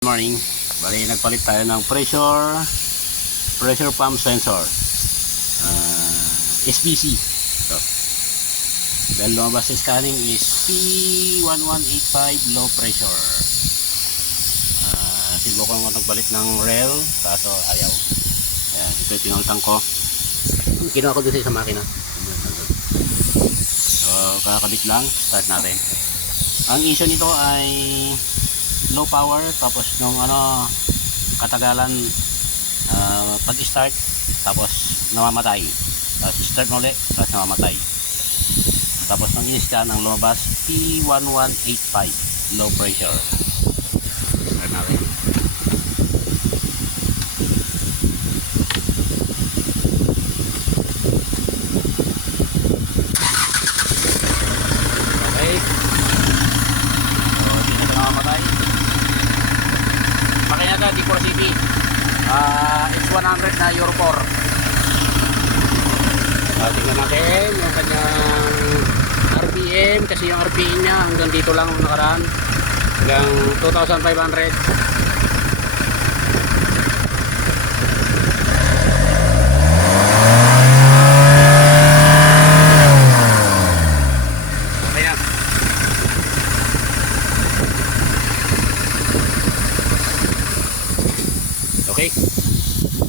Morning. Bali, nagpalit tayo ng pressure pump sensor, SPC. So, dahil lumabas sa scanning is P1185 low pressure. Sinubukan ko nagpalit ng rail kaso ayaw. Ayan, ito yung pinultang ko. Kinuha ko dito sa makina. So, kakabit lang. Start natin. Ang issue nito ay low power, tapos nung katagalan pag start tapos namamatay, tapos start ulit tapos namamatay, tapos nung in-scan ang lumabas P1185 low pressure. Start natin. Okay, so hindi na namamatay. Makina ka D4 CB, H100 na Euro 4. Tingnan natin yung kanyang RPM, kasi yung RPM nya hanggang dito lang nakaraan, hanggang 2,500. Okay.